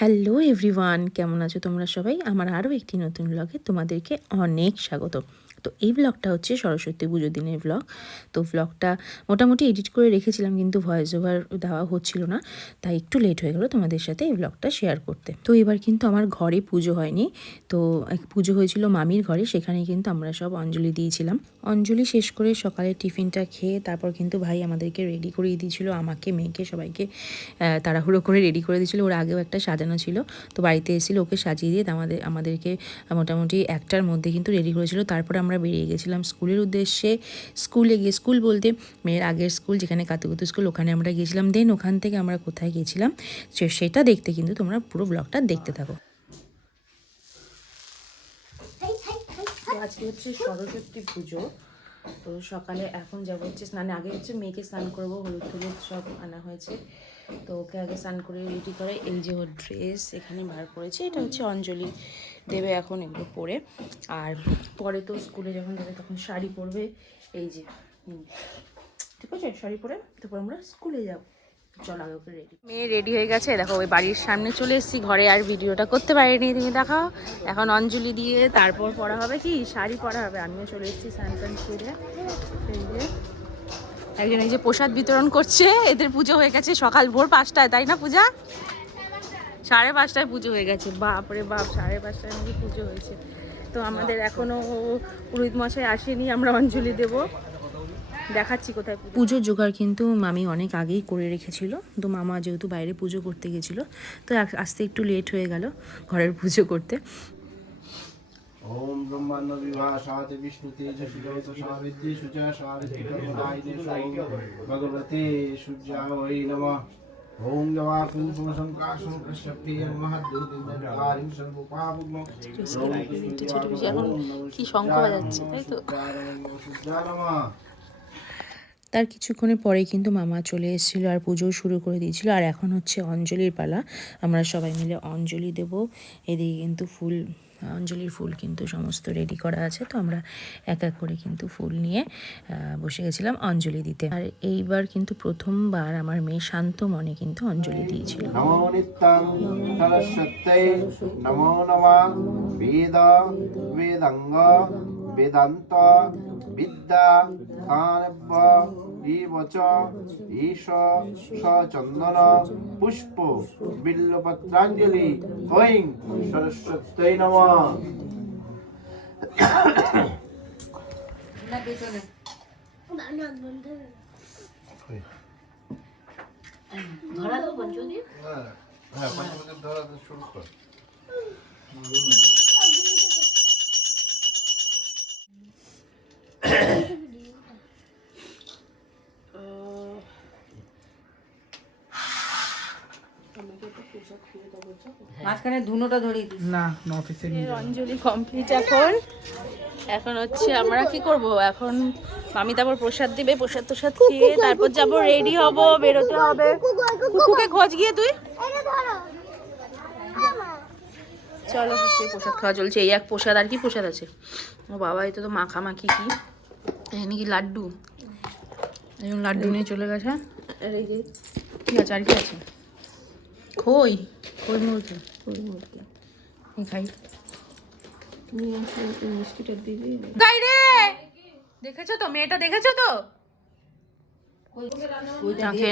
Hello everyone, কেমন আছো তোমরা সবাই? আমার আরও একটি নতুন ব্লগে তোমাদেরকে অনেক স্বাগত। তো এই ব্লগটা হচ্ছে সরস্বতী পুজোর দিনের ব্লগ। তো ব্লগটা মোটামুটি এডিট করে রেখেছিলাম, কিন্তু ভয়েস ওভার দেওয়া হচ্ছিল না, তাই একটু লেট হয়ে গেল তোমাদের সাথে এই ব্লগটা শেয়ার করতে। তো এবার কিন্তু আমার ঘরে পুজো হয়নি, তো পুজো হয়েছিল মামির ঘরে, সেখানে কিন্তু আমরা সব অঞ্জলি দিয়েছিলাম। অঞ্জলি শেষ করে সকালে টিফিনটা খেয়ে তারপর কিন্তু ভাই আমাদেরকে রেডি করিয়ে দিয়েছিল, আমাকে মেয়েকে সবাইকে তাড়াহুড়ো করে রেডি করে দিয়েছিল। ওর আগেও একটা সাজানো ছিল, তো বাড়িতে এসেছিলো, ওকে সাজিয়ে দিয়ে আমাদেরকে মোটামুটি 1টার মধ্যে কিন্তু রেডি করেছিল। তারপরে আমরা বেরিয়ে গেছিলাম স্কুলের উদ্দেশ্যে। স্কুলে গিয়ে, স্কুল বলতে মেয়ের আগের স্কুল যেখানে কাতুকুতু স্কুল, ওখানে আমরা গিয়েছিলাম। দেন ওখান থেকে আমরা কোথায় গিয়েছিলাম সেটা দেখতে কিন্তু তোমরা পুরো ব্লগটা দেখতে থাকো। আজকে হচ্ছে সরস্বতী পুজো। তো সকালে এখন যাবো হচ্ছে স্নানে, আগে হচ্ছে মেয়েকে স্নান করবো, হলুদ টলুদ সব আনা হয়েছে। তো ওকে আগে স্নান করে রেডি করে, এই যে ওর ড্রেস এখানে বার করেছে, এটা হচ্ছে অঞ্জলি দেবে এখন এগুলো পরে। আর পরে তো স্কুলে যখন যাবে তখন শাড়ি পরবে, এই যে ঠিক আছে শাড়ি পরে তারপর আমরা স্কুলে যাবো। চল আগে ওকে রেডি। মেয়ে রেডি হয়ে গেছে, দেখো ওই বাড়ির সামনে চলে এসেছি। ঘরে আর ভিডিওটা করতে পারিনি, তুমি দেখাও। এখন অঞ্জলি দিয়ে তারপর পরা হবে কি শাড়ি পরা হবে। আমিও চলে এসেছি স্নান টান সেরে। এই যে একজন এই যে প্রসাদ বিতরণ করছে, এদের পুজো হয়ে গেছে সকাল ভোর 5টায়, তাই না পূজা? 5:30টায় পুজো হয়ে গেছে, বাপরে বাপ, 5:30টায় নাকি পুজো হয়েছে। তো আমাদের এখনো পুরোহিত মশাই আসেনি, আমরা অঞ্জলি দেব, দেখাচ্ছি কোথায় পুজোর জোগাড় কিন্তু মামি অনেক আগেই করে রেখেছিল। তো মামা যেহেতু বাইরে পুজো করতে গেছিলো, তো আসতে একটু লেট হয়ে গেল ঘরের পুজো করতে। ओम ब्रह्मांड विभाषात विष्णु तेज सुजोत सावित्री सुजा सावित्री कर्मदायिने ओम भगवते सूर्याय नमः। ओम जवा कुंकुम संकाशं कश्यपे महद्दुर्दिनकारिं सर्वपापग्नो এখন কি শঙ্খ বাজাচ্ছে, তাই তো? তার কিছুক্ষণের পরে কিন্তু মামা চলে এসেছিল আর পুজো শুরু করে দিয়েছিল। আর এখন হচ্ছে অঞ্জলির পালা, আমরা সবাই মিলে অঞ্জলি দেব। এদিকে কিন্তু অঞ্জলির ফুল কিন্তু সমস্ত রেডি করা আছে, তো আমরা এক এক করে কিন্তু ফুল নিয়ে বসে গেছিলাম অঞ্জলি দিতে। আর এইবার কিন্তু প্রথমবার আমার মেয়ে শান্ত মনে কিন্তু অঞ্জলি দিয়েছিল। নমো নিত্যং সরস্বত্যৈ নমো নমঃ বেদ বেদাঙ্গ বেদান্ত বিদ্যা দানব্য ইবচ ঈশ সচন্দন পুষ্প বিল্লপত্রাঞ্জলি ঐং সরস্বত্যৈ নমঃ। ধরা তো পঞ্চদীপ। হ্যাঁ পঞ্চমীর ধরা শুরু কর। মাঝখানে ধুনোটা ধরিয়ে দিস না অফিসে নিয়ে অঞ্জলি কমপ্লিট। এখন হচ্ছে আমরা কি করব, এখন মামি তারপর প্রসাদ দিবে, প্রসাদ খেয়ে তারপর যাব, রেডি হব, বেরোতে হবে। কুকুকে খোঁজ গিয়ে তুই, চলো। সেই প্রসাদ খাওয়া চলছে, এই এক প্রসাদ, আর কি প্রসাদ আছে? ও বাবা, এটা তো মাখামাখি কি, এখানে কি লাড্ডু, একজন লাড্ডু নিয়ে চলে গেছে। আর এই যে কি আছে, আর কি আছে? খই মুরগি, খাই। দেখেছো তো মেয়েটা, দেখেছো তো?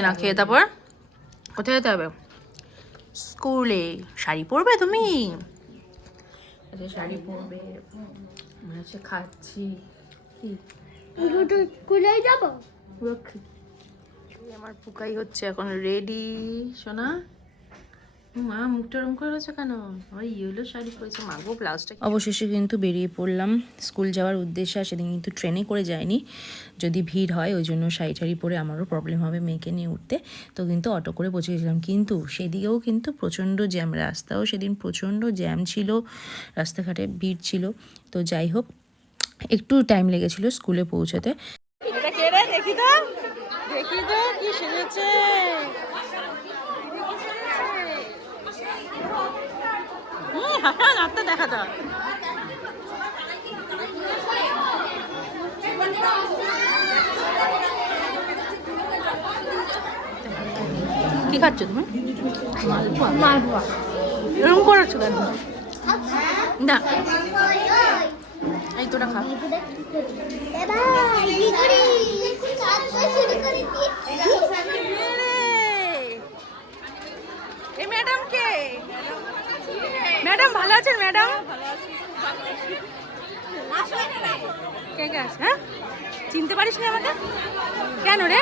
না খেয়ে তারপর কোথায় যেতে হবে? স্কুলে। শাড়ি পরবে তুমি? আচ্ছা শাড়ি পরবে, হচ্ছে খাচ্ছি। স্কুলে যাবো। আমার পুকাই হচ্ছে এখন রেডি। সোনা, মা মুখটা রং করে রয়েছে কেন? আমার ইয়েলো শাড়ি পরেছে, মাগো ব্লাউজটা। অবশেষে কিন্তু বেরিয়ে পড়লাম স্কুল যাওয়ার উদ্দেশ্যে। সেদিন কিন্তু ট্রেনে করে যায়নি, যদি ভিড় হয় ওই জন্য শাড়ি পরে আমারও প্রবলেম হবে মেয়েকে নিয়ে উঠতে, তো কিন্তু অটো করে পৌঁছে গেছিলাম। কিন্তু সেদিকেও কিন্তু প্রচণ্ড জ্যাম, রাস্তাও সেদিন প্রচণ্ড জ্যাম ছিল, রাস্তাঘাটে ভিড় ছিল। তো যাই হোক, একটু টাইম লেগেছিল স্কুলে পৌঁছাতে। দেখি তো কি সেজেছে। দেখা তো কি খাচ্ছ তুমি? মালপোয়া। এরকম করেছো কেন? না এই তোটা খা। এই ম্যাডাম কে? ম্যাডাম ভালো আছেন ম্যাডাম? কে কে আছে? হ্যাঁ চিনতে পারিস না আমাকে কেন রে?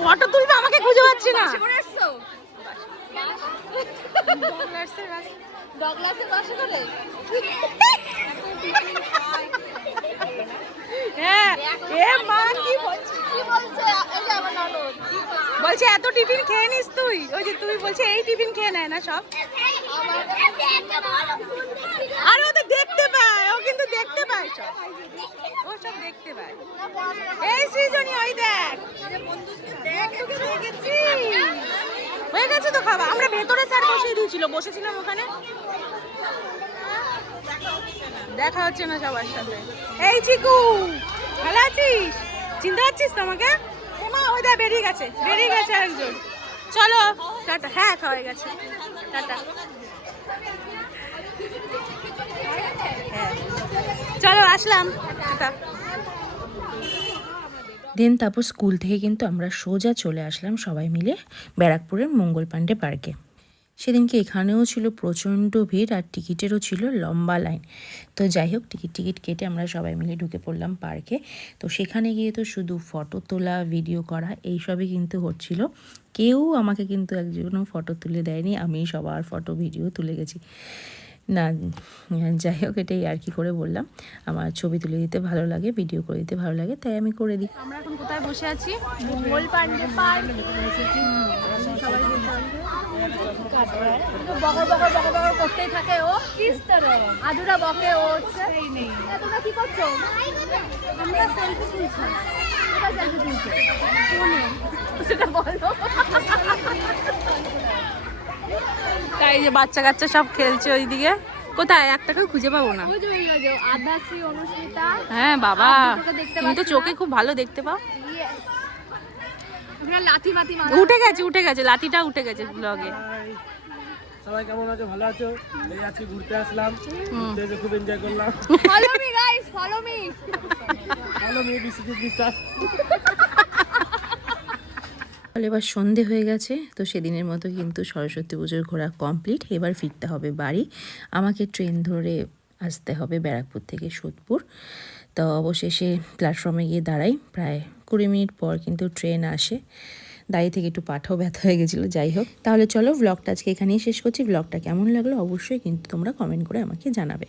ফটো তুলবে আমাকে খুঁজে পাচ্ছি না। বলছে এত টিফিন খেয়ে নিস তুই? ওই যে তুই বলছে এই টিফিন খেয়ে নেয় না সব। আর ও তো দেখতে পায়, ও কিন্তু দেখতে পায় সব, ও সব দেখতে পায়। এই সৃজনী ওই দেখ হয়ে গেছে তো খাওয়া। আমরা ভেতরে স্যার বসিয়ে দিয়েছিল, বসেছিলাম ওখানে। দেখা হচ্ছে না সবার সাথে। এই চিকু ভালো আছিস? চিনতে পারছিস তো আমাকে? মা ওই দেখ বেরিয়ে গেছে একজন। চলো টাটা। হ্যাঁ খাওয়া গেছে, টাটা। হ্যাঁ চলো আসলাম, টাটা। দেন তারপর স্কুল থেকে কিন্তু আমরা সোজা চলে আসলাম সবাই মিলে ব্যারাকপুরের মঙ্গল পাণ্ডে পার্কে। সেদিনকে এখানেও ছিল প্রচণ্ড ভিড় আর টিকিটেরও ছিল লম্বা লাইন। তো যাই হোক টিকিট কেটে আমরা সবাই মিলে ঢুকে পড়লাম পার্কে। তো সেখানে গিয়ে তো শুধু ফটো তোলা, ভিডিও করা এইসবই কিন্তু হচ্ছিল। কেউ আমাকে কিন্তু একজনও ফটো তুলে দেয়নি, আমি সবার ফটো ভিডিও তুলে গেছি। না যাই হোক এটাই আর কি করে বললাম, আমার ছবি তুলে দিতে ভালো লাগে, ভিডিও করে দিতে ভালো লাগে, তাই আমি করে দিই। আমরা এখন কোথায় বসে আছি? মঙ্গল পাণ্ডে পার্ক। সবাই বকর বকর বকর বকর করতেই থাকে ও। আধুরা বকে ও হচ্ছে। তোমরা কি করছো? আমরা সেলফি তুলছি। কোথায় সেলফি তুলছো? ফোনে। সেটা বলো। তাই যে বাচ্চা কাচ্চা সব খেলছে ওইদিকে। কোথায় একটাকেও খুঁজে পাবো না। আধাশ্রী, অনুষ্মিতা। হ্যাঁ বাবা তুমি তো চোখে খুব ভালো দেখতে পাও। লাথি মাতি উঠে গেছে লাঠিটা উঠে গেছে ব্লগে। সবাই কেমন আছো? ভালো আছো? এই আজকে ঘুরতে আসলাম, ঘুরতে এসে খুব এনজয় করলাম। Follow me guys, follow me. ভালো মেয়ে বিশ্বজিৎ বিশ্বাস। এবার সন্ধে হয়ে গেছে, তো সেদিনের মতো কিন্তু সরস্বতী পুজোর ঘোরা কমপ্লিট। এবার ফিরতে হবে বাড়ি। আমাকে ট্রেন ধরে আসতে হবে ব্যারাকপুর থেকে সোদপুর। তো অবশেষে প্ল্যাটফর্মে গিয়ে দাঁড়াই, প্রায় 20 মিনিট পর কিন্তু ট্রেন আসে। দাঁড়িয়ে থেকে একটু পাটাও ব্যথা হয়ে গেছিলো। যাই হোক তাহলে চলো ব্লগটা আজকে এখানেই শেষ করছি। ব্লগটা কেমন লাগলো অবশ্যই কিন্তু তোমরা কমেন্ট করে আমাকে জানাবে।